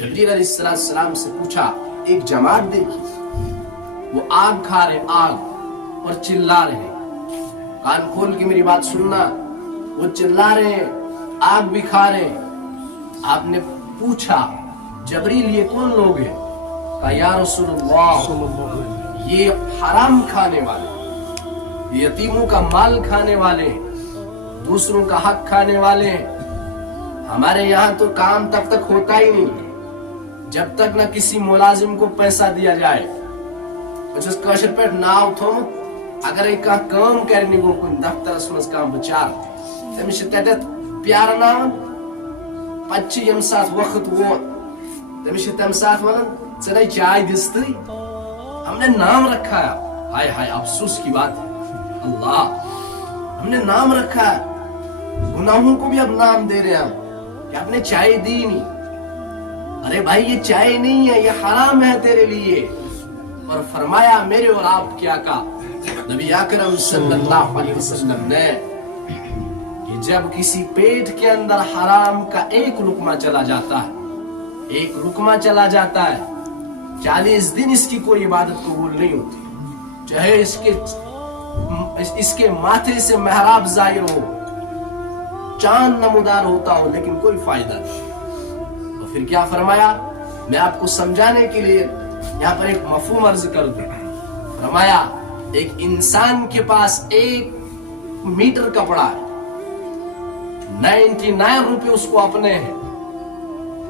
जबरील अलैहिस्सलाम से पूछा, एक जमात देखी, वो आग खा रहे, आग, और चिल्ला रहे हैं। कान खोल के मेरी बात सुनना, वो चिल्ला रहे हैं, आग भी खा रहे हैं। आपने पूछा, जबरील ये कौन लोग हैं? कहा, या रसूलल्लाह, ये हराम खाने वाले, ये यतीमों का माल खाने वाले, दूसरों का हक खाने वाले हैं। हमारे यहाँ तो काम तब तक होता ही नहीं जब तक न किसी मुलाजिम को पैसा दिया जाए। नाव थोम अगर एक काम करने को दफ्तरस मज कम बचार तमिस प्यारन पे यम सात वक्त वो तमिस तम सात वन चे चाय दिस्त, हमने नाम रखा है। हाय हाय अफसोस की बात है, अल्लाह, हमने नाम रखा है, गुनाहों को भी अब नाम दे रहे हैं कि आपने चाय दी नहीं। अरे भाई ये चाय नहीं है, ये हराम है तेरे लिए। और फरमाया मेरे और आप क्या कहा नबी अकरम सल्लल्लाहु अलैहि वसल्लम ने कि जब किसी पेट के अंदर हराम का एक लुकमा चला जाता है, एक लुकमा चला जाता है, 40 दिन इसकी कोई इबादत कबूल नहीं होती, चाहे इसके माथे से मेहराब जाहिर हो, चांद नमूदार होता हो, लेकिन कोई फायदा नहीं। तो फिर क्या फरमाया, मैं आपको समझाने के लिए यहाँ पर एक मफहूम अर्ज कर दूं। फरमाया एक इंसान के पास 1 मीटर कपड़ा है, 99 रुपए उसको अपने हैं,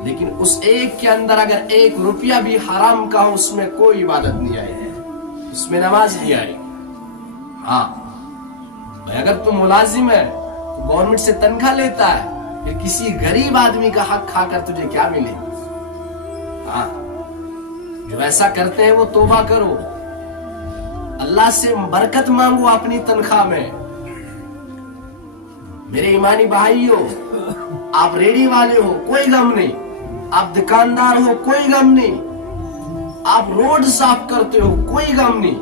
लेकिन उस एक के अंदर अगर 1 रुपया भी हराम का हो, उसमें कोई इबादत नहीं आएगी, उसमें नमाज नहीं आएगी। हाँ भाई, अगर तू मुलाजिम है, तो गवर्नमेंट से तनख्वाह लेता है, फिर किसी गरीब आदमी का हक खाकर तुझे क्या मिलेगा? हाँ, जो ऐसा करते हैं वो तौबा करो, अल्लाह से बरकत मांगो अपनी तनख्वाह में। मेरे ईमानी भाइयों, आप रेडी वाले हो, कोई गम नहीं, आप दुकानदार हो, कोई गम नहीं, आप रोड साफ करते हो, कोई गम नहीं,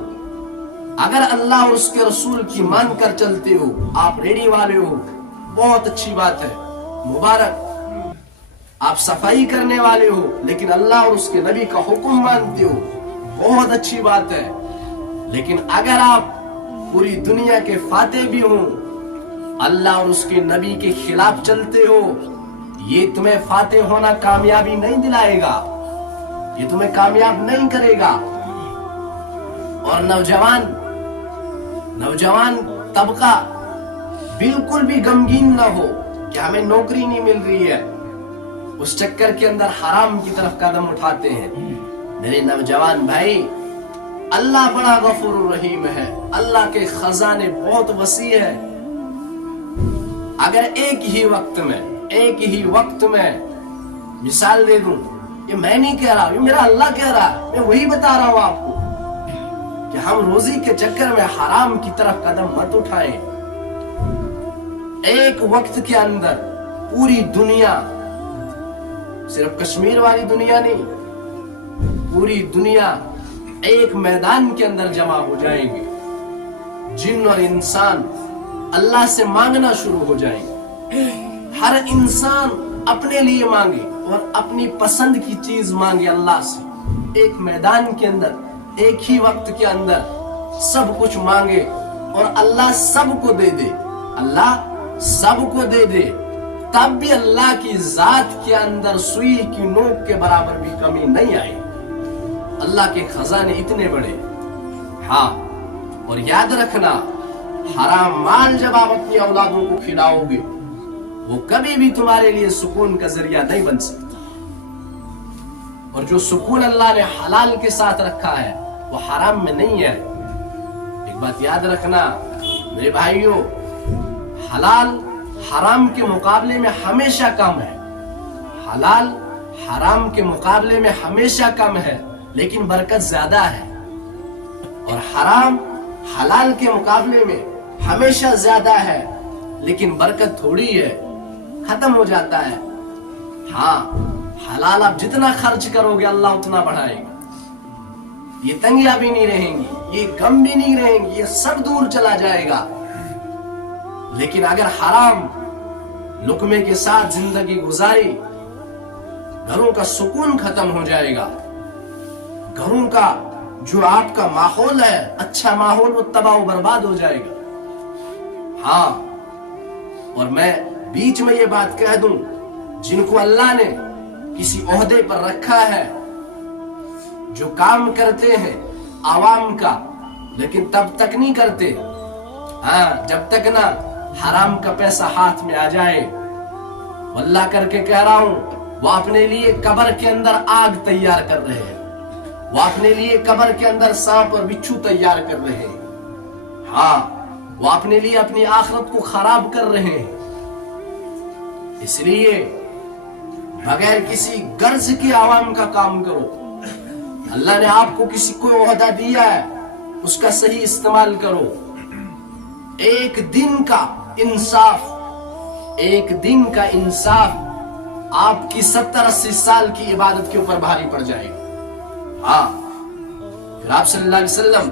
अगर अल्लाह और उसके रसूल की मान कर चलते हो, आप रेडी वाले हो, बहुत अच्छी बात है, मुबारक। आप सफाई करने वाले हो, लेकिन अल्लाह और उसके नबी का हुक्म मानते हो, बहुत अच्छी बात है। लेकिन अगर आप पूरी दुनिया के फाते भी हो, अल्लाह और उसके नबी के खिलाफ चलते हो, ये तुम्हें फाते होना कामयाबी नहीं दिलाएगा, ये तुम्हें कामयाब नहीं करेगा। और नौजवान तबका बिल्कुल भी गमगीन ना हो कि हमें नौकरी नहीं मिल रही है, उस चक्कर के अंदर हराम की तरफ कदम उठाते हैं। मेरे नौजवान भाई, अल्लाह बड़ा गफूर रहीम है, अल्लाह के खजाने बहुत वसी है। अगर एक ही वक्त में मिसाल दे दूं, ये मैं नहीं कह रहा, ये मेरा अल्लाह कह रहा है, मैं वही बता रहा हूं आपको कि हम रोजी के चक्कर में हराम की तरफ कदम मत उठाएं। एक वक्त के अंदर पूरी दुनिया, सिर्फ कश्मीर वाली दुनिया नहीं, पूरी दुनिया एक मैदान के अंदर जमा हो जाएंगे। जिन और इंसान अल्लाह से मांगना शुरू हो जाएंगे। हर इंसान अपने लिए मांगे और अपनी पसंद की चीज मांगे अल्लाह से। एक मैदान के अंदर, एक ही वक्त के अंदर सब कुछ मांगे और अल्लाह सबको दे दे, अल्लाह सबको दे दे, तब भी अल्लाह की जात के अंदर सुई की नोक के बराबर भी कमी नहीं आई। अल्लाह के खजाने इतने बड़े। हाँ, और याद रखना, हराम माल जब आप अपनी औलादों को खिलाओगे, वो कभी भी तुम्हारे लिए सुकून का जरिया नहीं बन सकता। और जो सुकून अल्लाह ने हलाल के साथ रखा है, वो हराम में नहीं है। एक बात याद रखना मेरे भाइयों, हलाल हराम के मुकाबले में हमेशा कम है। हलाल हराम के मुकाबले में हमेशा कम है, लेकिन बरकत ज्यादा है। और हराम हलाल के मुकाबले में हमेशा ज्यादा है, लेकिन बरकत थोड़ी है, खत्म हो जाता है। हाँ, हलाल आप जितना खर्च करोगे अल्लाह उतना बढ़ाएगा। ये तंगियां भी नहीं रहेंगी, ये गम भी नहीं रहेंगी, ये सब दूर चला जाएगा। लेकिन अगर हराम लुकमे के साथ जिंदगी गुजारी, گھروں کا سکون ختم ہو جائے گا، گھروں کا جو آپ کا ماحول ہے اچھا ماحول وہ تباہ و برباد ہو جائے گا۔ ہاں، اور میں بیچ میں یہ بات کہہ دوں، جن کو اللہ نے کسی عہدے پر رکھا ہے، جو کام کرتے ہیں عوام کا لیکن تب تک نہیں کرتے، ہاں جب تک نہ حرام کا پیسہ ہاتھ میں آ جائے، واللہ کر کے کہہ رہا ہوں، وہ اپنے لیے قبر کے اندر آگ تیار کر رہے ہیں، وہ اپنے لیے قبر کے اندر سانپ اور بچھو تیار کر رہے ہیں، ہاں وہ اپنے لیے اپنی آخرت کو خراب کر رہے ہیں۔ اس لیے بغیر کسی غرض کے عوام کا کام کرو۔ اللہ نے آپ کو کسی کو عہدہ دیا ہے، اس کا صحیح استعمال کرو۔ ایک دن کا انصاف آپ کی 70-80 سال کی عبادت کے اوپر بھاری پڑ جائے گا۔ ہاں، پھر آپ صلی اللہ علیہ وسلم